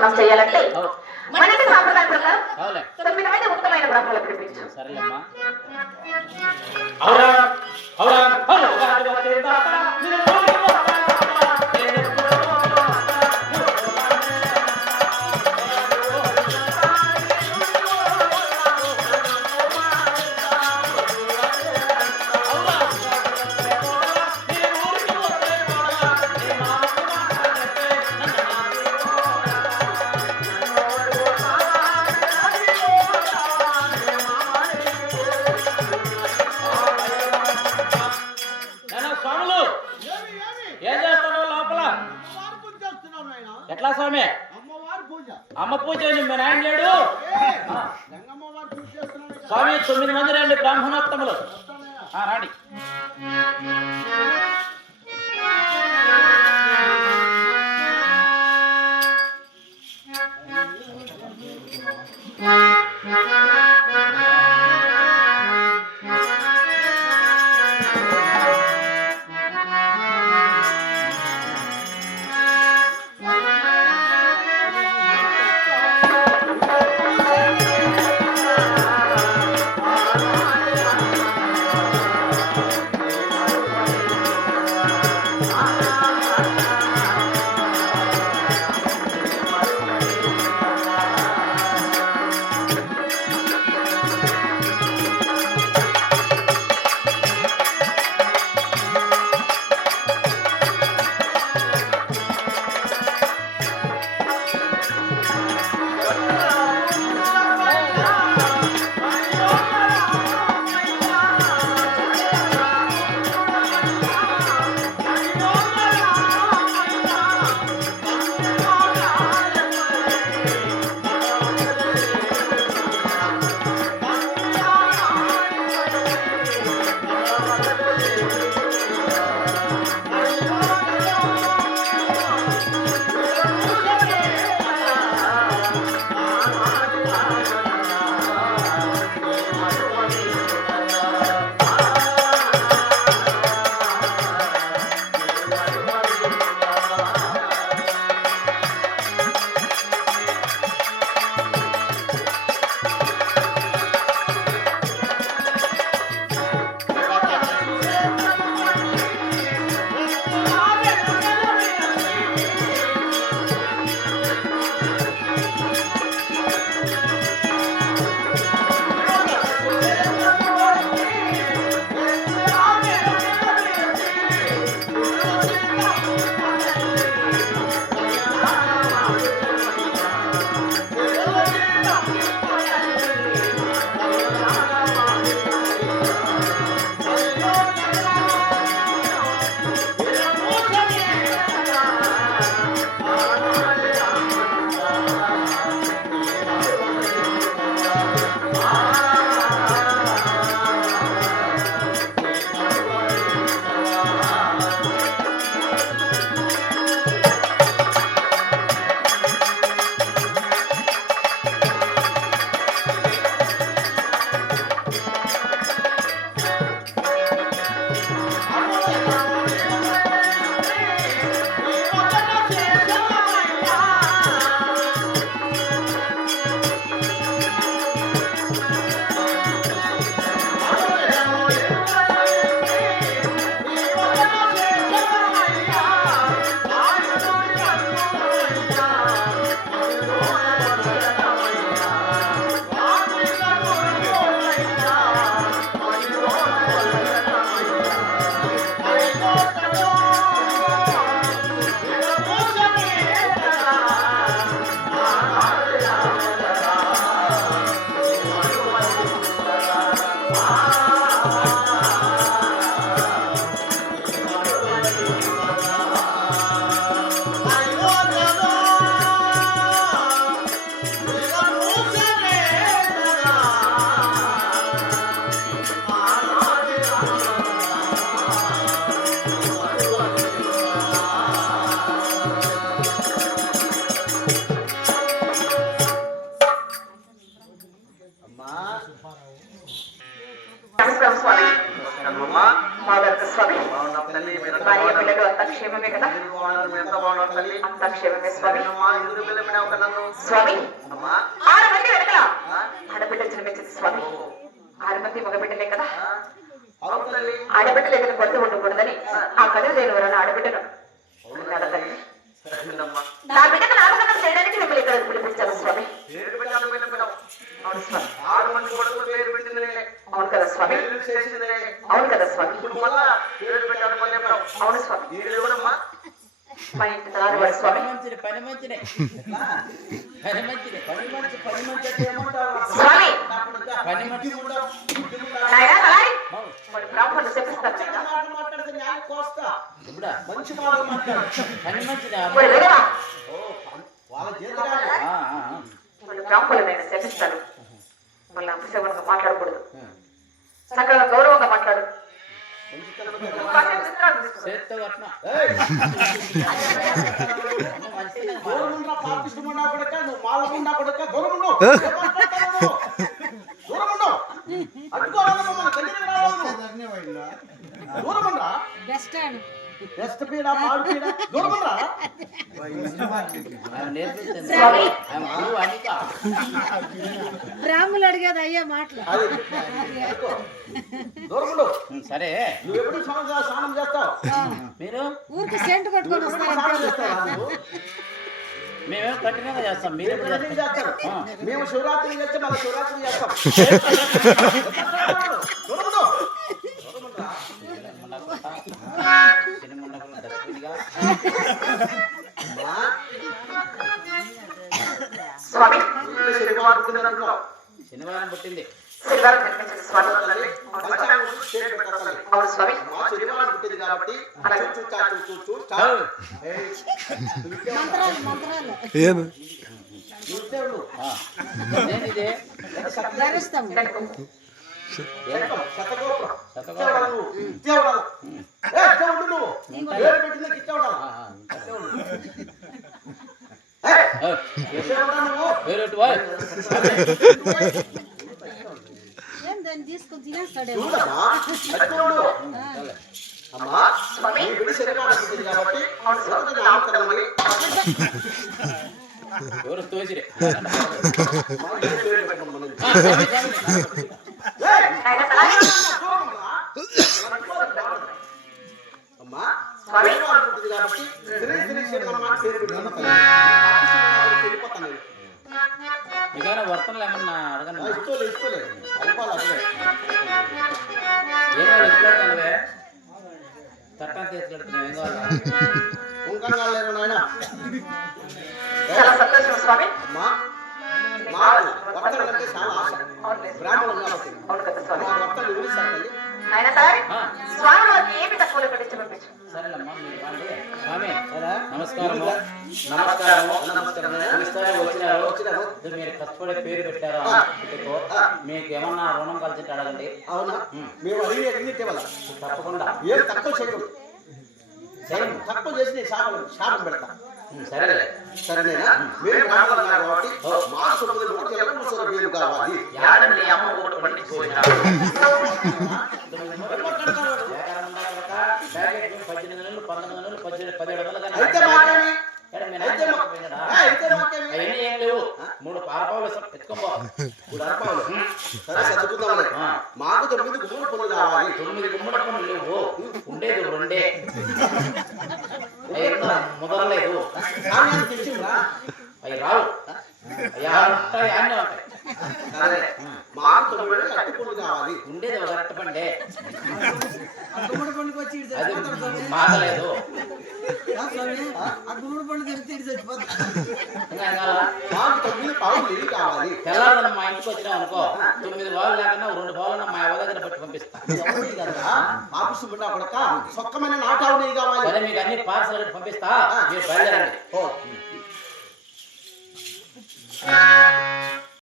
సమర్పణం చేయాలంటే మనకి సాంప్రదాయం ప్రకారం 9 మంది ఉత్తమైన బ్రాహ్మణులు పిలిపించు. సరేలేమ్మా. ఎట్లా స్వామి? అమ్మ పూజ మీ నాయన లేడు స్వామి. 9 మంది రండి బ్రాహ్మణోత్తములు. రాండి. క్షేమమే స్వామి. అమ్మా ఎందుకు పిలిపినావు నన్ను? స్వామి అమ్మా 6 మంది వెనకల ఆడబిడ్డ జన్మించింది స్వామి. 6 మంది మగబిడ్డలే కదా. అవును తల్లి. ఆడబిడ్డలు ఎదురు కొడుతూ ఉండకూడదని ఆ కడుగు లేని వలన ఆడబిడ్డను అన్నాడు తల్లి. సరేనమ్మా. నా బిడ్డకు నామకరణం చేయడానికి మిమ్మల్ని ఇక్కడ పిలిపించాను స్వామి. పేరు పెట్టాను పిలిపినావు. అవును స్వామి. 6 మంది కొడుకు పేరు పెట్టింది నేనే. అవును కదా స్వామి. పెళ్లి చేసింది నేనే. అవును కదా స్వామి. ఇప్పుడు మళ్ళా పేరు పెట్టాను పిలిపినావు. అవును స్వామి. ఇది ఎవరమ్మా? మా ఇంటి తలారి స్వామి. పని మంచిదే పని మంచిదే పని మంచి అంటే ఏమంటారు? స్వామి పని మంచి నాయనా తలారి మరి బ్రాహ్మణులు చెప్పిస్తారు నాయనా. మాట్లాడితే న్యాయం కోస్తా. ఇప్పుడా మంచి మాటలు మాట్లాడు. పని మంచిదే మరి వినవా? ఓ వాళ్ళ జీతగానే. మరి బ్రాహ్మణులు నేను చెప్పిస్తాను. మళ్ళీ అపశకునంగా మాట్లాడకూడదు. చక్కగా గౌరవంగా మాట్లాడు. మంచి కలప. కాసేపు విశ్రాంతి తీసుకో. చేత్తో అట్లా ఏయ్ మంచిదే దూరముండా పాపిస్తున్నా కొడక నువ్వు మాలముండా కొడక దూరముండు. దూరముండు. అట్టుకోవాలి మమ్మల్ని దగ్గరికి రావాలి. దూరముండా. బెస్ట్ పీడ పాడు పీడ దూరముండా. నేర్పించింది స్వామి అనిక బ్రాహ్మణులు అడిగేది అయ్యే మాటలు. అది అట్టుకో. దూరముండు. సరే నువ్వు ఎప్పుడు స్నానం చేస్తావు? మీరు ఊరికి సెంటు కొట్టుకొని వస్తారు స్నానం చేస్తావా నువ్వు? మేమేం కఠినంగా చేస్తాం మీరు ఎప్పుడు ప్రతిదినం చేస్తారు. మేము శివరాత్రి చేస్తే మళ్ళీ శివరాత్రి చేస్తాం. దూరముండు. స్వామి ఇల్లు శనివారం పుట్టింది అనుకున్నావు. శనివారం పుట్టింది శనివారం కనిపించింది స్వామి. తల్లి, పంచాంగం చూసి పేరు పెట్టాలి తల్లి. అవును స్వామి. మా శనివారం పుట్టింది కాబట్టి చూ, చూ, చూ, చూ, చూ, చూ. ఏయ్, నువ్వు ఇట్టే ఉంటావు. మంత్రాలు నువ్వు ఇట్టే ఉండు. ఇదే ధరిస్తాం. శతగోపురం. శతగోపురం. ఇట్టే ఉండాలి నువ్వు. ఇట్టే ఉండాలి. ఏయ్, ఇట్టే ఉండు నువ్వు. పేరు పెట్టిందాక ఇట్టే ఉండాలి. ఇట్టే ఉండు. ఏయ్, ఇట్టే ఉండాలి నువ్వు. వేరేటు ఏం దాన్ని తీసుకొని తినేస్తాడే. చూడమ్మా, ఇట్టే ఉండు. అమ్మా స్వామి నీ బిడ్డ శనివారం పుట్టింది కాబట్టి మొదటి నామకరణమని ఎవరు తోసిరే మా ఇంటి పేరు పెట్టమని. నాయనా తలారి అమ్మా శనివారం పుట్టింది కాబట్టి శ్రీ శనివారం పేరు పెట్టమని వెళ్ళిపోతాను నేను. మీకేమైనా వర్తనలు ఏమన్నా అడగండి ఇస్తలే అయిపోవాలి అదే. ఏమో ఎత్తులాడుతానువే తట్టం తీసుకెళ్తున్నావు ఏం కావాలా ఉంకంగా లేరు నాయన. చాలా సంతోషం స్వామి. అమ్మా మాకు వర్తనంటే చాలా ఆశ. అవునులే. బ్రాహ్మణులు కాబట్టి అవును కదా స్వామి. మా వర్తలు వివరిస్తారు తల్లి. నాయనా తలారి స్వామి వారికి ఏమి తక్కువ పెట్టించి పంపించు. సరేనమ్మా మీరు రండి. స్వామి ఎలా? నమస్కారము నమస్కారము నమస్కారం. నమస్కారం వచ్చినారు వచ్చినారు. ఇది మీరు కష్టపడే పేరు పెట్టారా బిడ్డకు మీకు ఏమన్నా రుణం కలిసి అడగండి అవునా మేము అడిగి ఎన్ని ఇవ్వాలి తప్పకుండా ఏం తక్కువ చేయకూడదు. తక్కువ చేసి నేను శాపం పెడతా. సరేలే సరేనేనా? మేము బ్రాహ్మణులు కాబట్టి మా సొమ్ములు ఒకటి ఎలా ముసలి వీలు కావాలి. యాడని అమ్మ ఒకటి పండించిపోయినా. అయితే మాకేమి? అయితే మాకేమి? అవన్నీ ఏం లేవు 3 పారపావులు ఎత్తుకోబో ఇప్పుడు అరపాలు. సరే చదువుకుందామని. మాకు 9 గుమ్మడి పనులు కావాలి. 9 గుమ్మడి పనులు లేవు ఉండేది 2 ముదరలేదు సామ్యానికి ఇచ్చిండ్రా? అవి రావు అయ్యా ఉంటాయి అన్నీ ఉంటాయి సరే మాకు 9 కట్టి పనులు కావాలి. ఉండేది ఒక అట్టపండే గుమ్మడి పండుగ వచ్చి ఇటు అది చచ్చిపోతాడు మాగలేదు స్వామి. ఆ గుమ్మడి పండుగ తిరిగితే ఇటు చచ్చిపోతాడు. ఇంకా కావాలా? మాకు 9 పావులు ఇల్లు కావాలి. తెల్లారని మా ఇంటికి వచ్చినావు అనుకో 9 బావులు లేకుండా 2 బావులు మా అవ్వ దగ్గర పెట్టి పంపిస్తా ఎవరు కదా ఆఫీసు బిడ్డ కొడక సొక్కమైన నాటావు నెయ్యి కావాలి. సరే మీకు అన్ని పార్సల్ కట్టి పంపిస్తా మీరు బయలుదేరండి ఓ